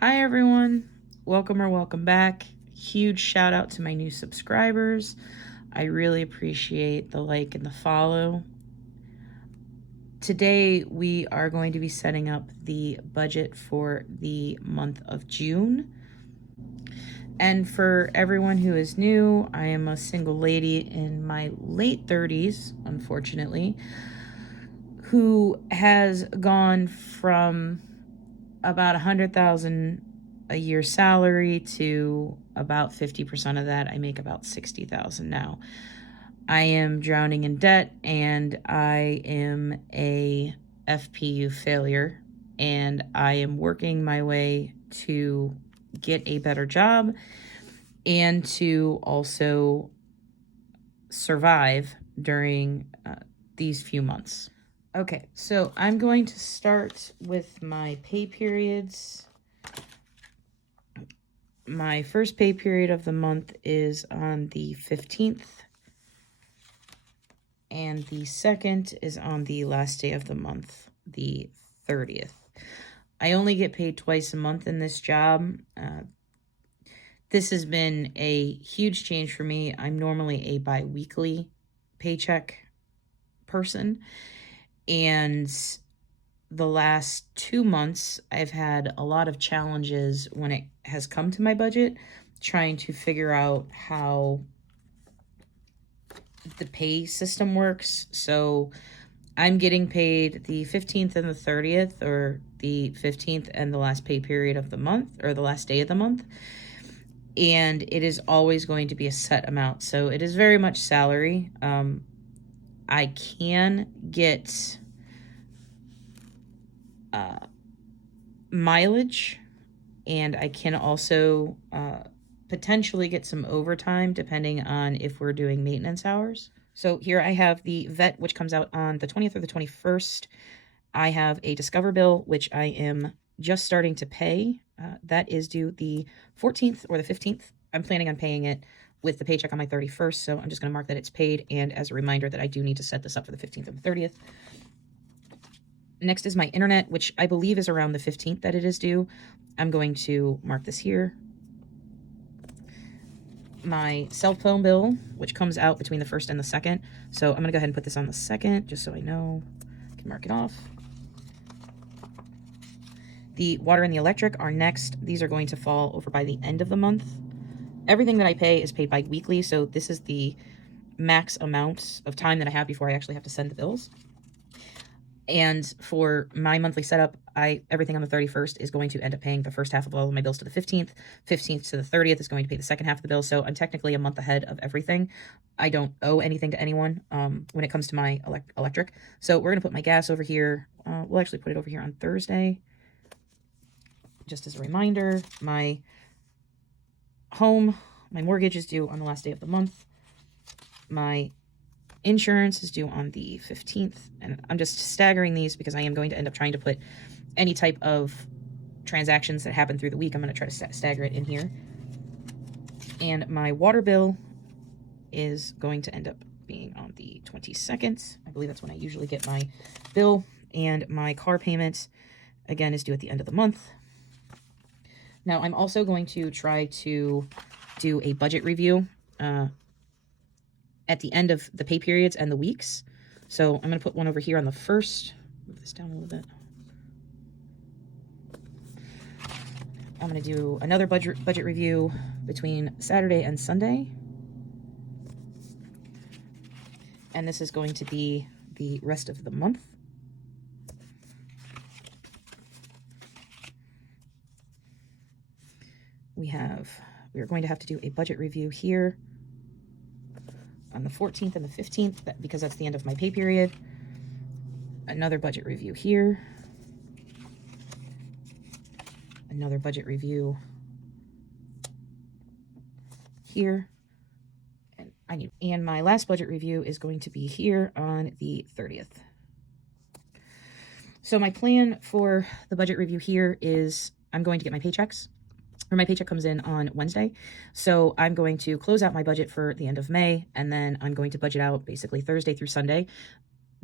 Hi everyone, welcome or welcome back. Huge shout out to my new subscribers. I really appreciate the like and the follow. Today we are going to be setting up the budget for the month of June. And for everyone who is new, I am a single lady in my late 30s, unfortunately, who has gone from about 100,000 a year salary to about 50% of that. I make about 60,000 now. I am drowning in debt and I am a FPU failure, and I am working my way to get a better job and to also survive during these few months. Okay, so I'm going to start with my pay periods. My first pay period of the month is on the 15th, and the second is on the last day of the month, the 30th. I only get paid twice a month in this job. This has been a huge change for me. I'm normally a bi-weekly paycheck person, and the last 2 months I've had a lot of challenges when it has come to my budget, trying to figure out how the pay system works. So I'm getting paid the 15th and the 30th, or the 15th and the last pay period of the month, or the last day of the month. And it is always going to be a set amount. So it is very much salary. I can get mileage, and I can also potentially get some overtime depending on if we're doing maintenance hours. So here I have the vet, which comes out on the 20th or the 21st. I have a Discover bill, which I am just starting to pay. That is due the 14th or the 15th. I'm planning on paying it with the paycheck on my 31st, so I'm just going to mark that it's paid, and as a reminder that I do need to set this up for the 15th or the 30th. Next is my internet, which I believe is around the 15th that it is due. I'm going to mark this here. My cell phone bill, which comes out between the 1st and the 2nd. So I'm going to go ahead and put this on the 2nd, just so I know. I can mark it off. The water and the electric are next. These are going to fall over by the end of the month. Everything that I pay is paid bi-weekly, so this is the max amount of time that I have before I actually have to send the bills. And for my monthly setup, everything on the 31st is going to end up paying the first half of all of my bills to the 15th. 15th to the 30th is going to pay the second half of the bill. So I'm technically a month ahead of everything. I don't owe anything to anyone when it comes to my electric. So we're going to put my gas over here. We'll actually put it over here on Thursday. Just as a reminder, my mortgage is due on the last day of the month. My insurance is due on the 15th, and I'm just staggering these because I am going to end up trying to put any type of transactions that happen through the week. I'm going to try to stagger it in here. And my water bill is going to end up being on the 22nd. I believe that's when I usually get my bill. And my car payment, again, is due at the end of the month. Now, I'm also going to try to do a budget review at the end of the pay periods and the weeks. So I'm going to put one over here on the 1st. Move this down a little bit. I'm going to do another budget review between Saturday and Sunday. And this is going to be the rest of the month. We are going to have to do a budget review here on the 14th and the 15th, because that's the end of my pay period. Another budget review here. Another budget review here. And my last budget review is going to be here on the 30th. So my plan for the budget review here is I'm going to get my paychecks. Or my paycheck comes in on Wednesday. So I'm going to close out my budget for the end of May, and then I'm going to budget out basically Thursday through Sunday.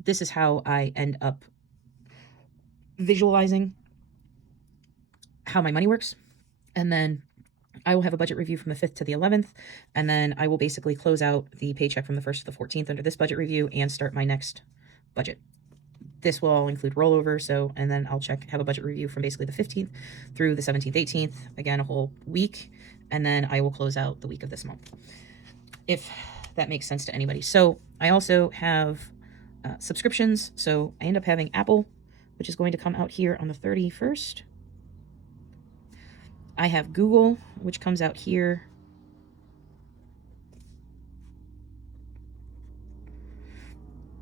This is how I end up visualizing how my money works. And then I will have a budget review from the 5th to the 11th, and then I will basically close out the paycheck from the 1st to the 14th under this budget review and start my next budget. This will all include rollover, so, and then I'll have a budget review from basically the 15th through the 17th, 18th, again, a whole week, and then I will close out the week of this month, if that makes sense to anybody. So I also have subscriptions, so I end up having Apple, which is going to come out here on the 31st. I have Google, which comes out here.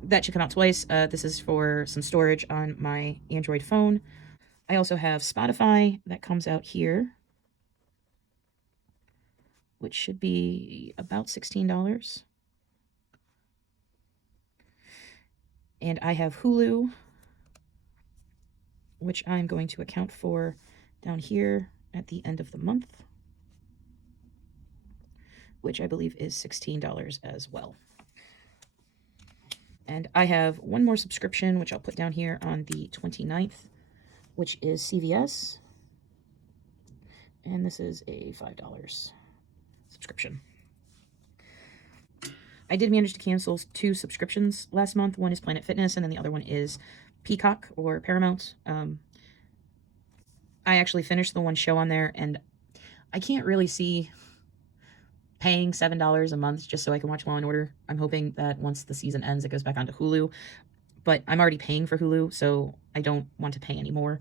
That should come out twice. This is for some storage on my Android phone. I also have Spotify that comes out here, which should be about $16. And I have Hulu, which I'm going to account for down here at the end of the month, which I believe is $16 as well. And I have one more subscription, which I'll put down here on the 29th, which is CVS. And this is a $5 subscription. I did manage to cancel 2 subscriptions last month. One is Planet Fitness, and then the other one is Peacock or Paramount. I actually finished the one show on there, and I can't really see paying $7 a month just so I can watch Law & Order. I'm hoping that once the season ends, it goes back onto Hulu. But I'm already paying for Hulu, so I don't want to pay anymore.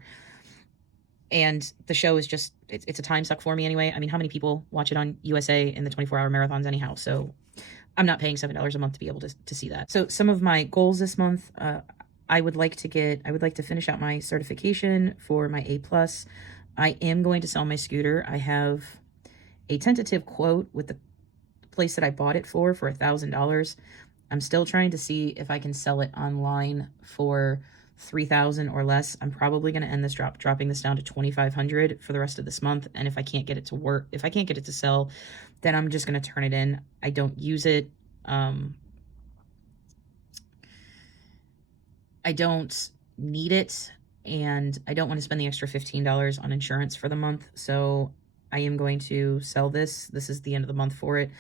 And the show is just, it's a time suck for me anyway. I mean, how many people watch it on USA in the 24-hour marathons anyhow? So I'm not paying $7 a month to be able to see that. So some of my goals this month, I would like to finish out my certification for my A+. I am going to sell my scooter. I have a tentative quote with the place that I bought it for $1,000. I'm still trying to see if I can sell it online for $3,000 or less. I'm probably going to end this dropping this down to $2,500 for the rest of this month. And if I can't get it to work, if I can't get it to sell, then I'm just going to turn it in. I don't use it. I don't need it, and I don't want to spend the extra $15 on insurance for the month. So I am going to sell this. This is the end of the month for it.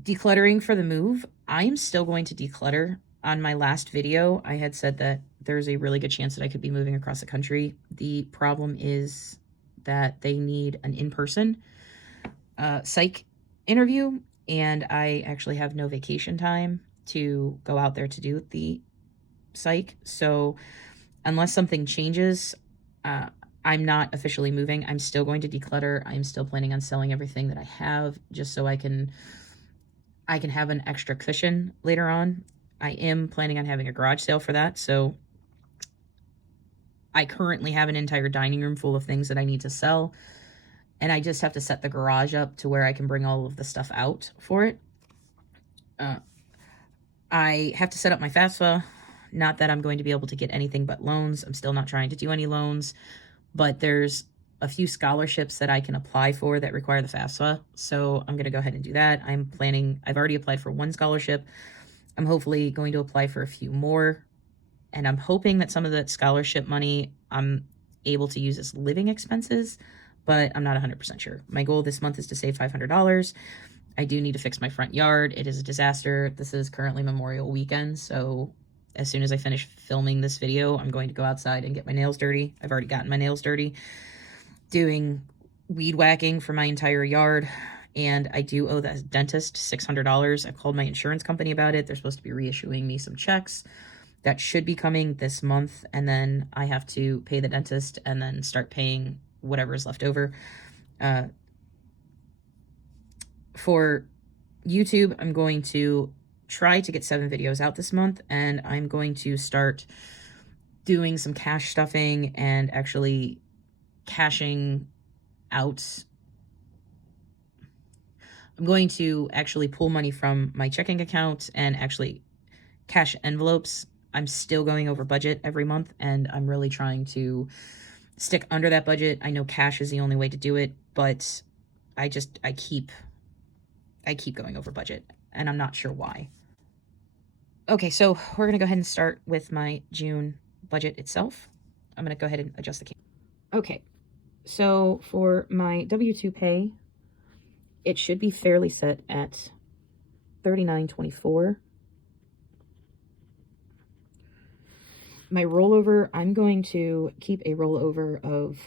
Decluttering for the move. I am still going to declutter. On my last video, I had said that there's a really good chance that I could be moving across the country. The problem is that they need an in-person psych interview, and I actually have no vacation time to go out there to do the psych. So unless something changes, I'm not officially moving. I'm still going to declutter. I'm still planning on selling everything that I have just so I can have an extra cushion later on. I am planning on having a garage sale for that. So I currently have an entire dining room full of things that I need to sell, and I just have to set the garage up to where I can bring all of the stuff out for it. I have to set up my FAFSA. Not that I'm going to be able to get anything but loans. I'm still not trying to do any loans, but there's a few scholarships that I can apply for that require the FAFSA. So I'm going to go ahead and do that. I've already applied for one scholarship. I'm hopefully going to apply for a few more. And I'm hoping that some of that scholarship money I'm able to use as living expenses, but I'm not 100% sure. My goal this month is to save $500. I do need to fix my front yard. It is a disaster. This is currently Memorial Weekend, so as soon as I finish filming this video, I'm going to go outside and get my nails dirty. I've already gotten my nails dirty, doing weed whacking for my entire yard, and I do owe the dentist $600. I've called my insurance company about it. They're supposed to be reissuing me some checks. That should be coming this month, and then I have to pay the dentist and then start paying whatever is left over. For YouTube, I'm going to try to get 7 videos out this month, and I'm going to start doing some cash stuffing and actually cashing out. I'm going to actually pull money from my checking account and actually cash envelopes. I'm still going over budget every month, and I'm really trying to stick under that budget. I know cash is the only way to do it, but I keep going over budget, and I'm not sure why. Okay, so we're going to go ahead and start with my June budget itself. I'm going to go ahead and adjust the camera. Okay, So for my W-2 pay, it should be fairly set at $39.24. My rollover, I'm going to keep a rollover of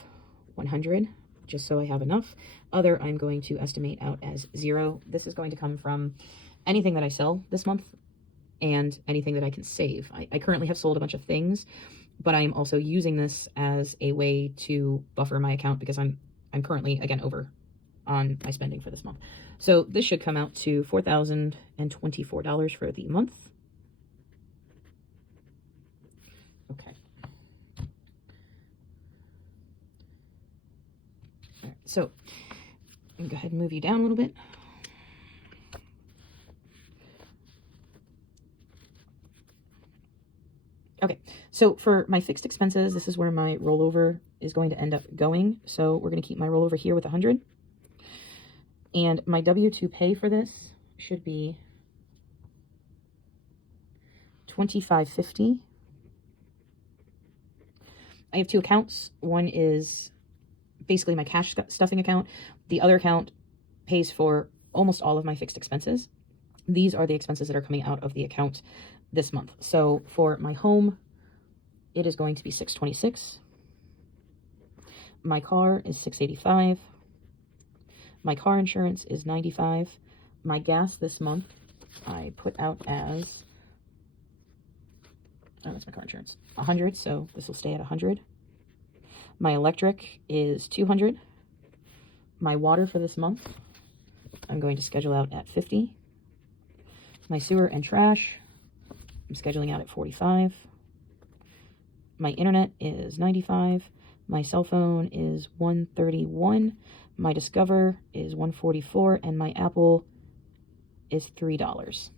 100 just so I have enough. Other, I'm going to estimate out as 0. This is going to come from anything that I sell this month and anything that I can save. I currently have sold a bunch of things, but I am also using this as a way to buffer my account because I'm currently, again, over on my spending for this month. So this should come out to $4,024 for the month. Okay. All right, so I'm gonna go ahead and move you down a little bit. Okay, so for my fixed expenses, this is where my rollover is going to end up going. So we're going to keep my rollover here with 100. And my W-2 pay for this should be $25.50. I have two accounts. One is basically my cash stuffing account. The other account pays for almost all of my fixed expenses. These are the expenses that are coming out of the account this month. So for my home, it is going to be $626. My car is $685. My car insurance is $95. My gas this month I put out as, oh, that's my car insurance, $100, so this will stay at $100. My electric is $200. My water for this month, I'm going to schedule out at $50. My sewer and trash, I'm scheduling out at $45. My internet is $95. My cell phone is $131. My Discover is $144, and my Apple is $3.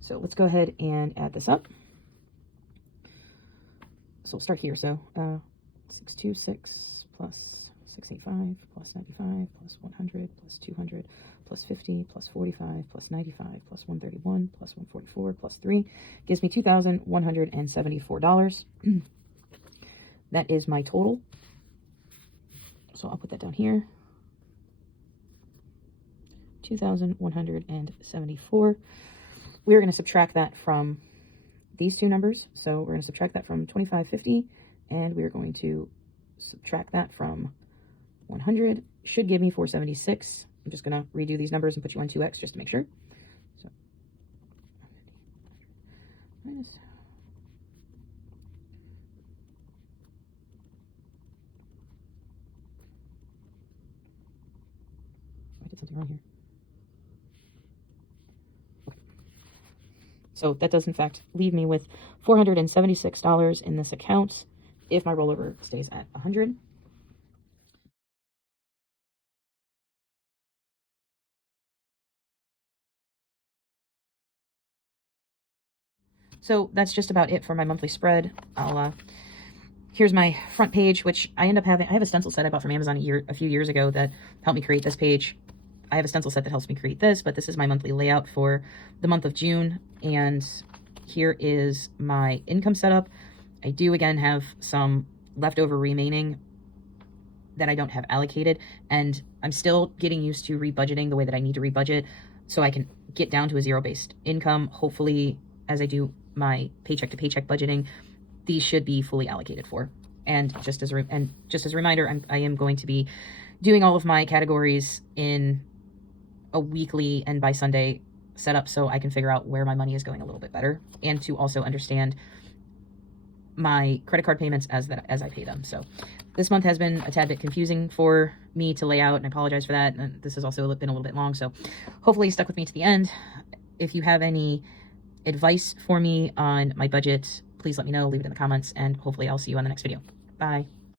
So let's go ahead and add this up. So we'll start here. So 626 plus 685 plus 95 plus 100 plus 200 plus 50 plus 45 plus 95 plus 131 plus 144 plus 3 gives me $2,174. That is my total. So I'll put that down here. 2,174. We're going to subtract that from these two numbers. So we're going to subtract that from 2550, and we're going to subtract that from 100. Should give me 476. I'm just going to redo these numbers and put you on 2x just to make sure. So minus. I did something wrong here. Okay. So that does in fact leave me with $476 in this account if my rollover stays at 100. So that's just about it for my monthly spread. Here's my front page, which I end up having. I have a stencil set I bought from Amazon a few years ago that helped me create this page. I have a stencil set that helps me create this, but this is my monthly layout for the month of June. And here is my income setup. I do again have some leftover remaining that I don't have allocated, and I'm still getting used to rebudgeting the way that I need to rebudget so I can get down to a zero-based income. Hopefully, as I do my paycheck to paycheck budgeting, these should be fully allocated for. And just as a reminder, I am going to be doing all of my categories in a weekly and by Sunday setup so I can figure out where my money is going a little bit better, and to also understand my credit card payments as I pay them. So this month has been a tad bit confusing for me to lay out, and I apologize for that. And this has also been a little bit long, so hopefully you stuck with me to the end. If you have any advice for me on my budget, please let me know, leave it in the comments, and hopefully I'll see you on the next video. Bye.